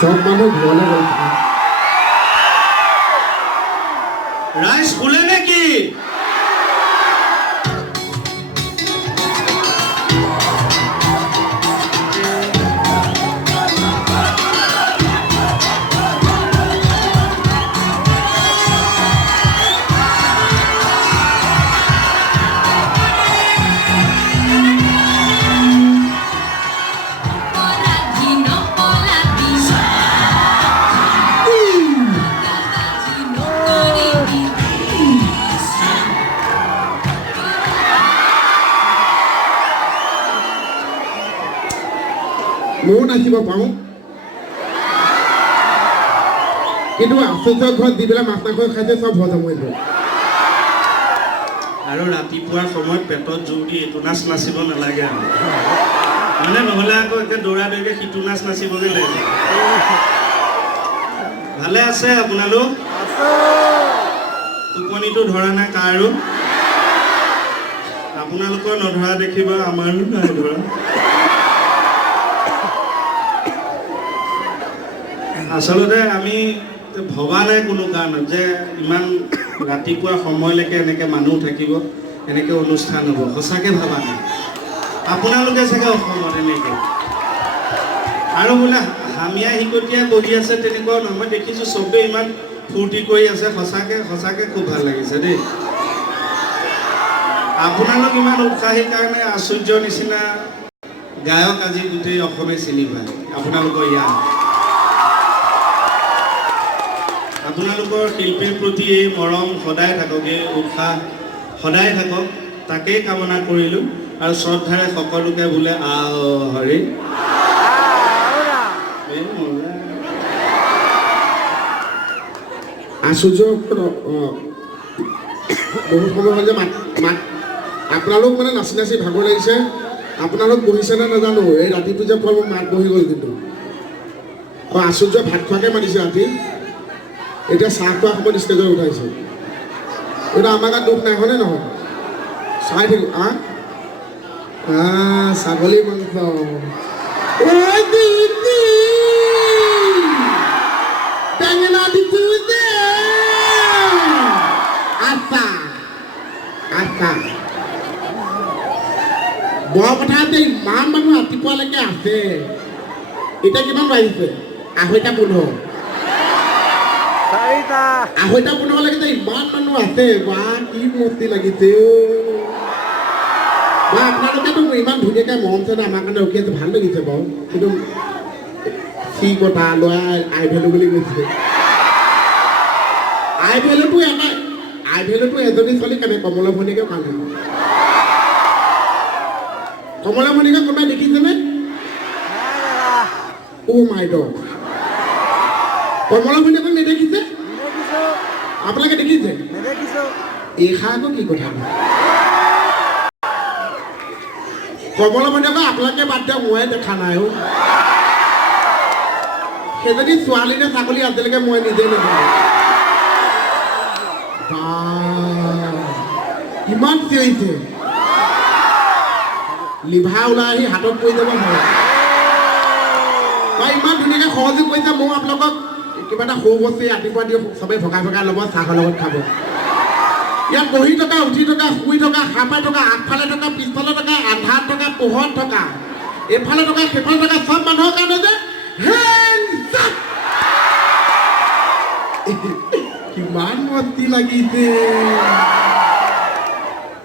সব মানুহ ঘৰলৈ গ'ল ৰাইজ শুলে নেকি ময়ো নাচিব পাৰোঁ কিন্তু আচুচৰ ঘৰত যিবিলাক মাছ মাংস খাইছে চব হজম হৈ যায় আৰু ৰাতিপুৱাৰ সময়ত পেটত জোৰ দি এইটো নাচ নাচিব নালাগে আৰু মানে নহ'লে আকৌ একে দৌৰা দৌৰিকে সিটো নাচ নাচিবগৈ লাগে ভালে আছে আপোনালোক টোপনিটো ধৰা নাই কাৰো আপোনালোকৰ নধৰা দেখিবা আমাৰো নাই ধৰা আচলতে আমি ভবা নাই কোনো কাৰণত যে ইমান ৰাতিপুৱা সময়লৈকে এনেকৈ মানুহ থাকিব এনেকৈ অনুষ্ঠান হ'ব সঁচাকৈ ভবা নাই আপোনালোকে চাগে অসমত এনেকৈ আৰু বোলে হামিয়া হিকটীয়া কৰি আছে তেনেকুৱাও নহয় মই দেখিছোঁ চবেই ইমান ফূৰ্তি কৰি আছে সঁচাকৈ খুব ভাল লাগিছে দেই আপোনালোক ইমান উৎসাহীৰ কাৰণে আশ্চৰ্যৰ নিচিনা গায়ক আজি গোটেই অসমে চিনি পায় আপোনালোকৰ ইয়াত আপোনালোকৰ শিল্পীৰ প্ৰতি এই মৰম সদায় থাকক এই উৎসাহ সদায় থাকক তাকেই কামনা কৰিলোঁ আৰু শ্ৰদ্ধাৰে সকলোকে বোলে আও হৰি আশ্চৰ্য বহুত সময় হ'ল যে আপোনালোক মানে নাচি নাচি ভাগৰ লাগিছে আপোনালোক বহিছেনে নাজানো এই ৰাতিটো যে ফল মোৰ মাত বহি গ'ল কিন্তু আশ্চৰ্য ভাত খোৱাকৈ মাতিছে ৰাতি এতিয়া চাহ খোৱা সময়ত ষ্টেজত উঠাইছে এতিয়া আমাৰ গাত দুখ নাই হয়নে নহয় চাই থাকিব ছাগলী মাংস বেঙেনা দিছো যে আচ্ছা আচ্ছা বৰপথাৰত ইমান মানুহ ৰাতিপুৱালৈকে আছে এতিয়া কিমান বাজিছে 2:15 2:15লৈকে যে ইমান মানুহ আছে বা কি মস্তি লাগিছে বা আপোনালোকেতো ইমান ধুনীয়াকৈ মৰম চেনে আমাৰ কাৰণে ৰখি আছে ভাল লাগিছে বাৰু কিন্তু কি কথা ল'ৰাই আই ভেলু বুলি কৈছে আই ভেলুটো এজনী ছোৱালী কাৰণে কমলামণিকে কাৰণে কমলামণিকে কোনোবাই দেখিছেনে মাই গড কমলামণিকে নেদেখিছে আপোনালোকে দেখিছে এইষা আকৌ কি কথা কমলামণিকে আপোনালোকে বাদ দিয়ক মই দেখা নাই সেইজনী ছোৱালী নে ছাগলী আজিলৈকে মই নিজে নাজানো ইমান চিঞৰিছে লিভা ওলাই আহি হাতত পৰি যাব হয় ইমান ধুনীয়াকৈ সহযোগ কৰিছে মই আপোনালোকক কিবা এটা সৰু বস্তু ৰাতিপুৱা দি চবেই ভগাই ল'ব চাহৰ লগত খাব ইয়াত বহি থকা উঠি থকা শুই থকা সাৰ পাই থকা আগফালে থকা পিছফালে থকা আন্ধাৰত থকা পোহৰত থকা এইফালে থকা সেইফালে থকা চব মানুহৰ কাৰণে যে কিমান মস্তি লাগিছে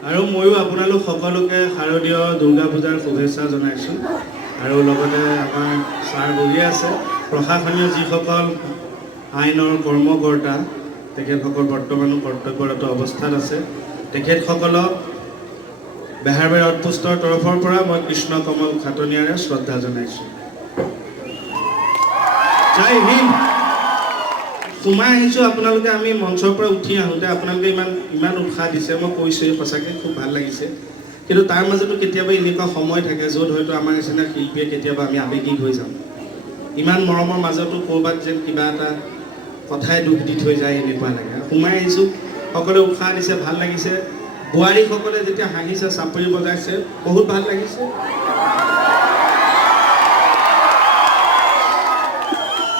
আৰু ময়ো আপোনালোক সকলোকে শাৰদীয় দুৰ্গা পূজাৰ শুভেচ্ছা জনাইছোঁ আৰু লগতে আমাৰ ছাৰ বহি আছে প্ৰশাসনীয় যিসকল আইনৰ কৰ্মকৰ্তা তেখেতসকল বৰ্তমানো কৰ্তব্যৰত অৱস্থাত আছে তেখেতসকলক বেহাৰবাৰী আউটপোষ্টৰ তৰফৰ পৰা মই কৃষ্ণ কমল খাটনিয়াৰে শ্ৰদ্ধা জনাইছোঁ জয় হিন্দ সোমাই আহিছোঁ আপোনালোকে আমি মঞ্চৰ পৰা উঠি আহোঁতে আপোনালোকে ইমান উৎসাহ দিছে মই কৈছোঁ সঁচাকৈ খুব ভাল লাগিছে কিন্তু তাৰ মাজতো কেতিয়াবা এনেকুৱা সময় থাকে য'ত হয়তো আমাৰ নিচিনা শিল্পীয়ে কেতিয়াবা আমি আৱেগিক হৈ যাওঁ ইমান মৰমৰ মাজতো ক'ৰবাত যেন কিবা এটা কথাই দুখ দি থৈ যায় এনেকুৱা লাগে সোমাই আহিছোঁ সকলোৱে উৎসাহ দিছে ভাল লাগিছে বোৱাৰীসকলে যেতিয়া হাঁহিছে চাপৰি বজাইছে বহুত ভাল লাগিছে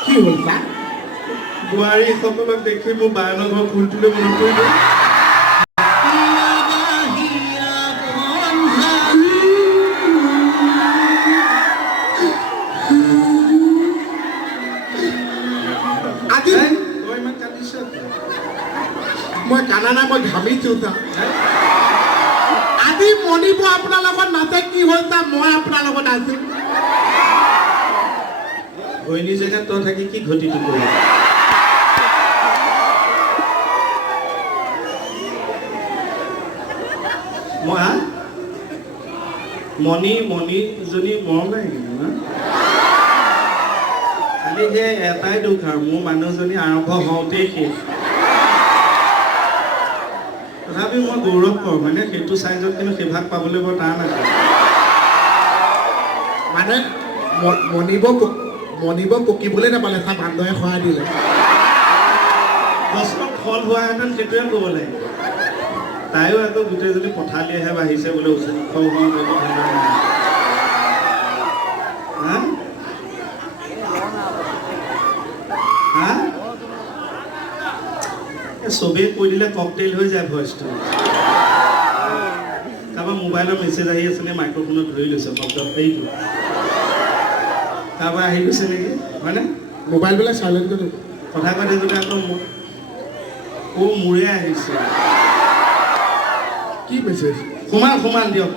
কি হ'ল ছাৰ বোৱাৰীসকলক দেখি মোৰ বায়নৰ ঘৰ ফুলটোলৈ মনত পৰিলে আজি তই ইমান কান্দিছ মই কান্দা নাই মই ঘামিছোঁ ছাৰ আজি মণিপুৰ আপোনাৰ লগত নাচে কি হ'ল ছাৰ মই আপোনাৰ লগত আছো ঘৈণী জেগাত তই থাকি কি ঘটিটো কৰি মই মণিজনী মৰম নাই কিন্তু খালি সেই এটাই দুখ আৰু মোৰ মানুহজনী আৰম্ভ হওঁতেই শেষ তথাপিও মই গৌৰৱ কৰোঁ মানে সেইটো চাইজত কিন্তু সেইভাগ পাবলৈ বৰ টান আছে মানে মণিব পকিবলৈ নাপালে ছাৰ বান্দৰে সহায় দিলে গছৰ ফল হোৱাহেঁতেন সেইটোৱে ক'ব লাগে তাইও আকৌ গোটেইজনী পথালিয়েহে বাঢ়িছে বোলে ওখ চবেই কৈ দিলে ককটেইল হৈ যায় ভইচটো কাৰোবাৰ মোবাইলৰ মেছেজ আহি আছে নে মাইক্ৰফোনত ধৰি লৈছে শব্দ সেইটো কাৰোবাৰ আহি গৈছে নেকি হয়নে মোবাইলবিলাক চাইলেণ্ট কৰি দিব কথা কৈ থাকোঁতে আকৌ মোৰে আহিছে কি মেছেজ সোমাল দিয়ক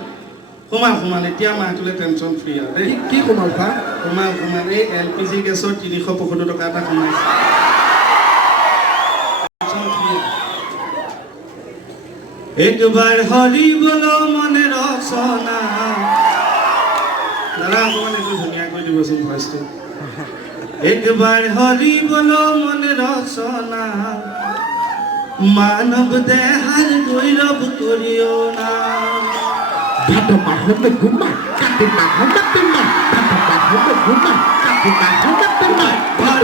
সোমাল এতিয়া মাহটোলৈ টেনশ্যন ফ্ৰী আৰু দেই কি সোমাল ছাৰ সোমাল এই LPG গেছৰ 375 টকা এটা সোমাইছে একবাৰ হৰিবল মনে ৰচনা দাদা অকণমান এইটো ধুনীয়াকৈ দিবচোন ভইচটো একবাৰ হৰিবল মনে ৰচনা মানৱ দেহাৰ গৈৰৱ কৰিও না ভাত মাহমে ঘুমা কাটি মাহমে তিমা ভাত মাহমে ঘুমা কাটি মাহমে তিমা ভাত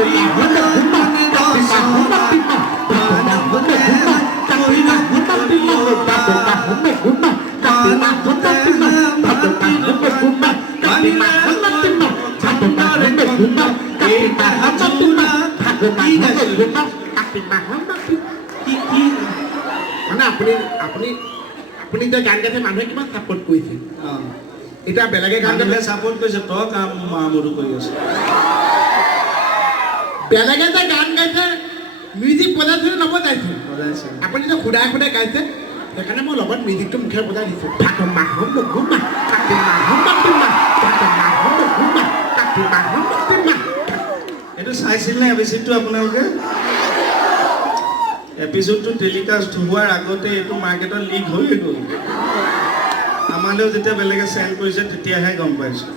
মাহমে ঘুমা কাটি মাহমে তিমা মানৱ দেহাৰ গৈৰৱ কৰিও না মাহমে ঘুমা কাটি মাহমে তিমা ভাত মাহমে ঘুমা কাটি মাহমে তিমা ভাত মাহমে ঘুমা কাটি মাহমে তিমা ভাত মাহমে ঘুমা কাটি মাহমে তিমা কি মানে আপুনি এতিয়া গান গাইছে মানুহে কিমান ছাপোৰ্ট কৰিছে এতিয়া বেলেগে গান গালে ছাপোৰ্ট কৰিছে তই কাম মামুদু কৰি আছ বেলেগে যে গান গাইছে মিউজিক বজাইছে নবজাইছে আপুনি যে খুদাই গাইছে সেইকাৰণে মই লগত মিউজিকটো মুখে বজাই দিছোঁ ভাত মাহম ঘুমা কাটি মাহম তিমা ভাত মাহম ঘুমা কাটি মাহম তিমা এইটো চাইছিল নে এপিচডটো আপোনালোকে এপিচডটো টেলিকাষ্ট হোৱাৰ আগতে এইটো মাৰ্কেটত লিক হৈয়ে গ'ল আমালৈও যেতিয়া বেলেগে চেণ্ড কৰিছে তেতিয়াহে গম পাইছোঁ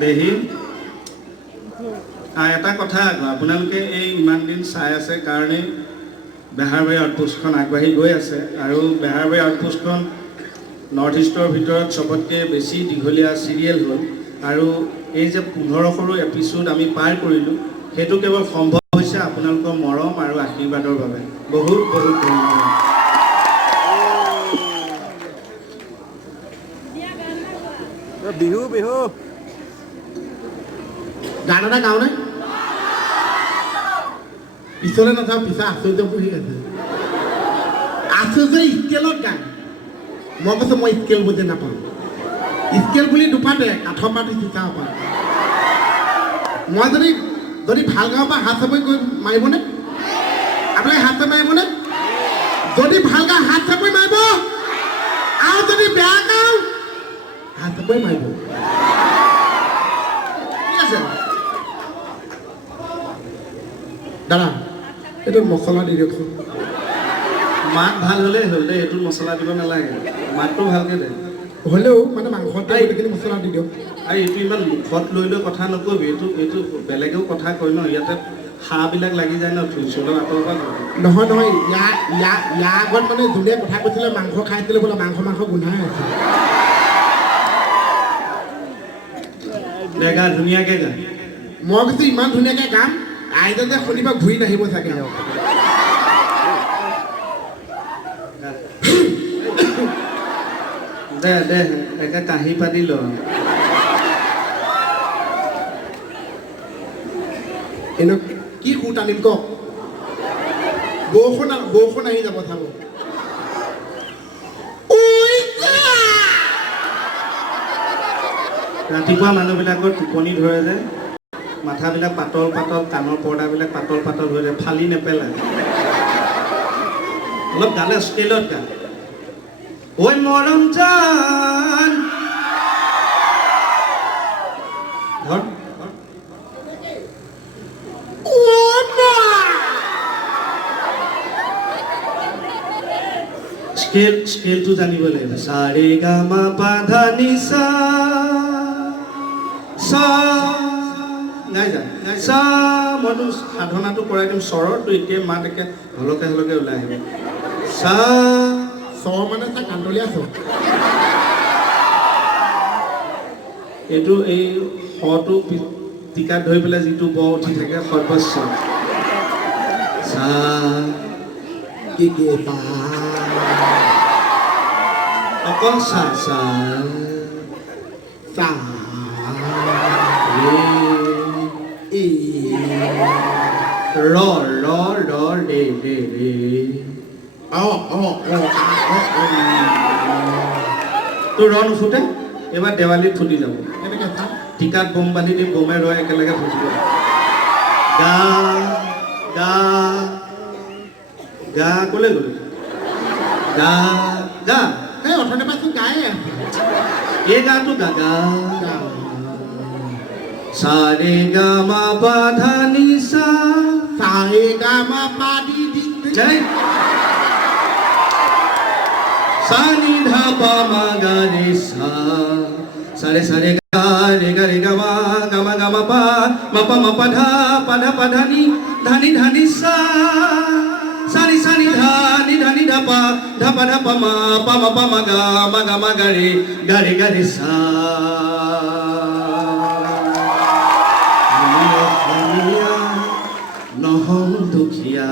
দেহি এটা কথা আকৌ আপোনালোকে এই ইমান দিন চাই আছে কাৰণে বেহাৰবাৰী আউটপোষ্টখন আগবাঢ়ি গৈ আছে আৰু বেহাৰবাৰী আউটপোষ্টখন নৰ্থ ইষ্টৰ ভিতৰত চবতকৈ বেছি দীঘলীয়া চিৰিয়েল হ'ল আৰু এই যে 1500ৰো এপিচড আমি পাৰ কৰিলোঁ সেইটো কেৱল সম্ভৱ হৈছে আপোনালোকৰ মৰম আৰু আশীৰ্বাদৰ বাবে বহুত ধন্যবাদ বিহু গান এটা গাওঁনে পিছলৈ নাযাওঁ পিছা আশ্চৰ্য বহি আছে আশ্চৰ্য স্কেলত গান মই কৈছোঁ মই স্কেল বুজি নাপাওঁ স্কেল বুলি দুপাতে কাঠৰ পাত চিচা পাত মই যদি ভাল গাঁও পৰা হাত চাপৰি গৈ মাৰিবনে আপোনালোকে হাত চাপৰি মাৰিবনে যদি ভাল গাওঁ হাত চাপৰি মাৰিব আৰু যদি বেয়া গাওঁ হাত চাপৰি মাৰিব ঠিক আছে দাদা এইটো মছলা দি দিয়কচোন মাত ভাল হ'লেই হ'ল দেই এইটোত মছলা দিব নালাগে মাতটো ভালকৈ দে হ'লেও মানে মাংসত গোটেইখিনি মছলা দি দিয়ক আৰু এইটো ইমান মুখত লৈ কথা নকবি এইটো বেলেগেও কথা কয় ন ইয়াতে হাঁহবিলাক লাগি যায় ন চুলত আঁতৰৰ পৰা নহয় ইয়াৰ আগত মানে যোনে কথা কৈছিলে মাংস খাইছিলে বোলে মাংস গোন্ধাই আছে দে গা ধুনীয়াকৈ গা মই কৈছোঁ ইমান ধুনীয়াকৈ গাম আইজে যে শুনিব ঘূৰি নাহিব চাগে দে একে কাঁহি পাতি ল এনে কি সুৰ টানিম কওক বৰষুণ আহি যাব চাব ৰাতিপুৱা মানুহবিলাকৰ টোপনি ধৰে যে মাথাবিলাক পাতল পাতল কাণৰ পৰ্দাবিলাক পাতল পাতল হৈ যায় ফালি নেপেলায় অলপ গালে স্কেলত গা ঐ মৰম জান ধৰ স্কেলটো জানিব লাগিব সাৰে গা মা পা ধা নি সা সা গাই যা সা মইতো সাধনাটো কৰাই দিম স্বৰটো এতিয়া মাত একে হলকে হলকে ওলাই আহিব সা চ মানে তাৰ কান্দলীয়া চ এইটো এই শটো টিকাত ধৰি পেলাই যিটো ব উঠি থাকে সৰ্বস্ব সা কি কি পা অকল সা সা চা ই ৰ ৰ ৰ ৰে ৰে ৰে তোৰ ৰ নুফুটে এইবাৰ দেৱালীত ফুটি যাব এনেকে চা টিকাত বোম বান্ধি দিম বোমে ৰয় একেলগে ফুটিব গা গা গা ক'লে গ'ল গা গা এই অথনি পাইছোঁ গায়ে আছে এই গাটো গা গা সাৰে গা মা পা ধা নি সা চাৰে গা মা পা দি দি জয় সা নি ধা পা মা গা রে সা সারে সারে গা রে গা মা পা মা পা ধা পা ধা নি সা সানি সানি ধা নি ধা পা মা গা রে সা নহম দুখীয়া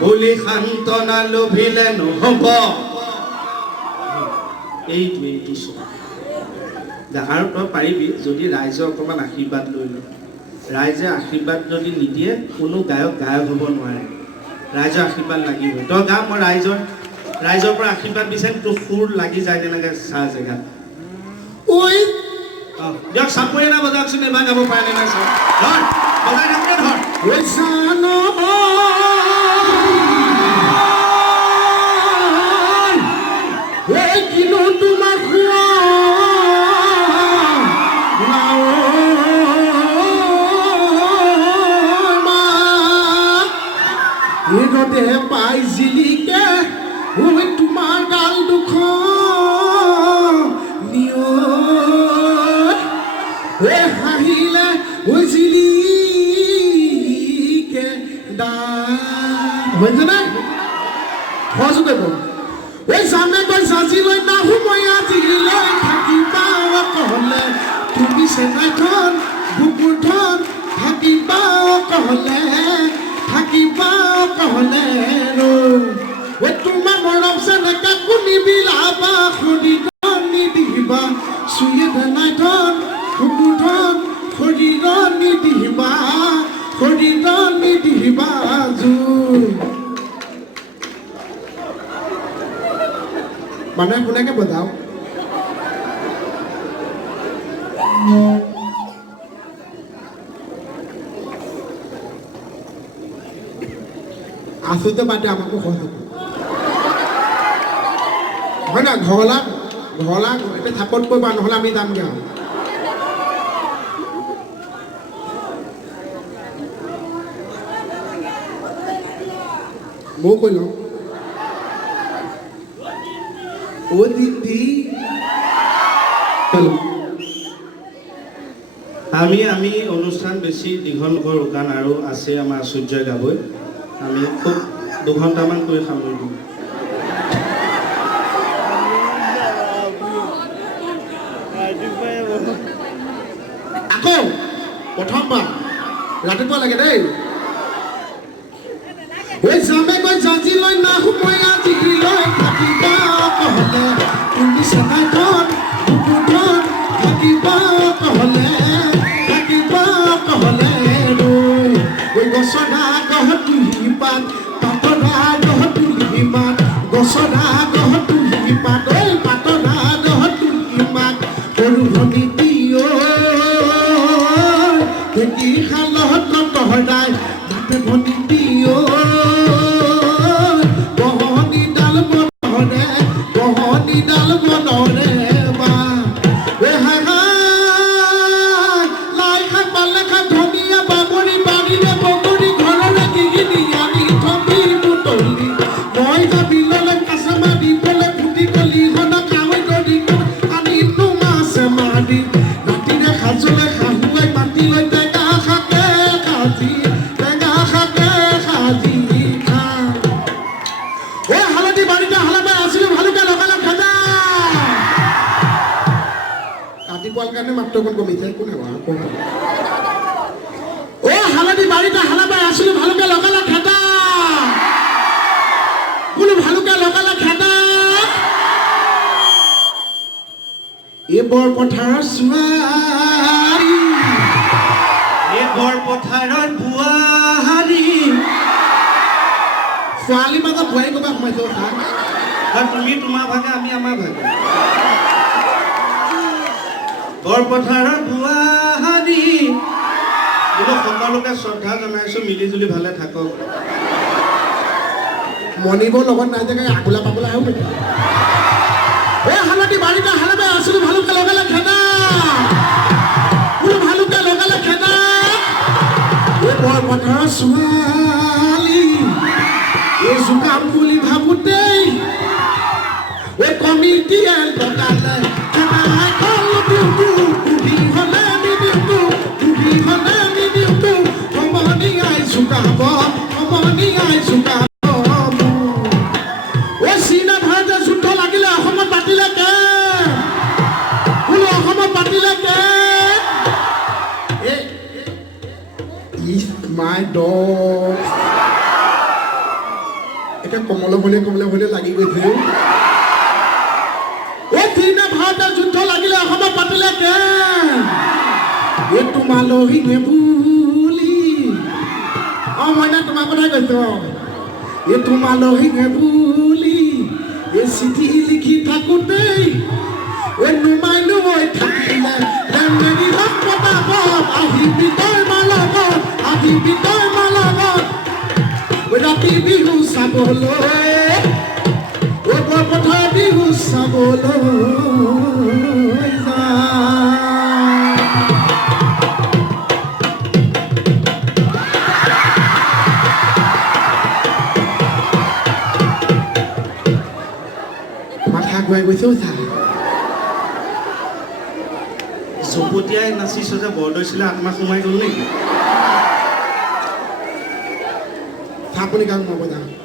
বুলি সান্তনা লোভিলে নহব এইটো আৰু তই পাৰিবি যদি ৰাইজে অকণমান আশীৰ্বাদ লৈ লয় ৰাইজে আশীৰ্বাদ যদি নিদিয়ে কোনো গায়ক হ'ব নোৱাৰে ৰাইজৰ আশীৰ্বাদ লাগিবই তই গা মই ৰাইজৰ পৰা আশীৰ্বাদ বিচাৰিম তোৰ সুৰ লাগি যায় তেনেকৈ চাহ জেগাত ঐ দিয়ক চাপৰি এটা বজাওকচোন এবাৰ গাব পাৰে নে নাই চাওঁ ধৰ বজাই থাকোঁতে ধৰ ঐ জান এই কিনো তোমাক গতে পাই জিলিকে ঐ তোমাৰ গাল দুখ নিয় ঐ হাঁহিলে ঐ জিলিকে হৈছেনে সহযোগ কৰিব ঐ জানে তই জাজিলৈ নাহো মই আজিলৈ থাকিবা কহলে তুমি চেনাইখন বুকুৰখন থাকিবা কহলে থাকিবা কহলে ঐ তোমাৰ মৰম চেনেকা কোনি বিলাবা শৰীৰ নিদিবা চুয়ে ধেনাইখন বুকুৰখন শৰীৰ নিদিবা শৰীৰ নিদিবা জোৰ মানুহে কোনেকে বজাও আছোতে বাদে আমাকো সহজ হ'ব হয় না ঘৰলা এতিয়া চাপৰ্ট কৰিবা নহ'লে আমি যামগৈ আৰু ময়ো কৈ লওঁ ও দিদি আমি অনুষ্ঠান বেছি দীঘল নকৰোঁ কাৰণ আৰু আছে আমাৰ আশ্চৰ্যই গাবই আমি খুব 2 ঘণ্টামান কৰি সামৰি দিম আকৌ প্ৰথমবাৰ ৰাতিপুৱা লাগে দেই ঐ যামে গৈ জাজিলৈ নাহো মই আজিলৈ থাকিবা কহলে তুমি চেনাইখন বুকুৰখন থাকিবা কহলে ঐ ঢেঁকী শালত তহৰাই মাতে ভনী পিও বহনীডাল মনৰে বা লাই শাক পালে শাক ধনিয়া বাবৰি বাৰীৰে বগৰী ঘৰৰে কিনি আনি থবি বুটলি মই যাবিললে কাছমা দিবলৈ ফুটি কলি হনা কাৱৈ দৰি আনি মাছে মাৰি ৰাতিৰে সাজলে শাহুৱাই মাতি লৈ টেঙা শাকে সাজি খা ঐ হালধি বাৰীতে হালাবাই আছিলো ভালুকে লগালে খাজা ৰাতিপুৱাৰ কাৰণে মাত্ৰ অকণ কমিছে কোনে ঐ হালধি বাৰীতে হালাবাই আছিলো ভালুকে লগালে খেদা বোলো ভালুকে লগালে খেদা এই বৰপথাৰৰ ছোৱালী এই বৰপথাৰৰ বোৱাৰী ছোৱালী মাজত বোৱাৰী ক'ৰবাত সোমাইছে তাক আৰু তুমি তোমাৰ ভাগে আমি আমাৰ ভাগে বৰপথাৰৰ বোৱাৰী বোলো সকলোকে শ্ৰদ্ধা জনাইছো মিলিজুলি ভালে থাকক মণিবৰ লগত নাই জেগাই আগোলা পাগলা আহো নেকি এই হালধি বাৰীতে হালবাই আছিলো ভালুকে লগালে খেদা বোলো ভালুকে লগালে খেদা এই বৰপথাৰৰ ছোৱালী এই জোকাম বুলি ভাবোতেই এই কমিটিয়ে লগালে My dog. এটা কমলে হলে লাগি গৈছিল এই দিনা ভাৰতৰ যুদ্ধ লাগিলে অসমত পাতিলে কে এই তোমালোহি নেবুলি মই না তোমাৰ কথাই কৈছো এই তোমালোহি নেবুলি এই চিঠি লিখি থাকোতেই এই নুমাইনো হৈ থাকিলে নেমেৰি পতাব আহিবি তই মালগত ৰাতি বিহু চাবলৈ বৰপথাৰ বিহু চাবলৈ মাথা গুৱাই গৈছে চা চপতিয়াই নাচিছ যে বৰদৈচিলে আত্মা সোমাই গ'ল নেকি আপুনি গান নবজাওঁ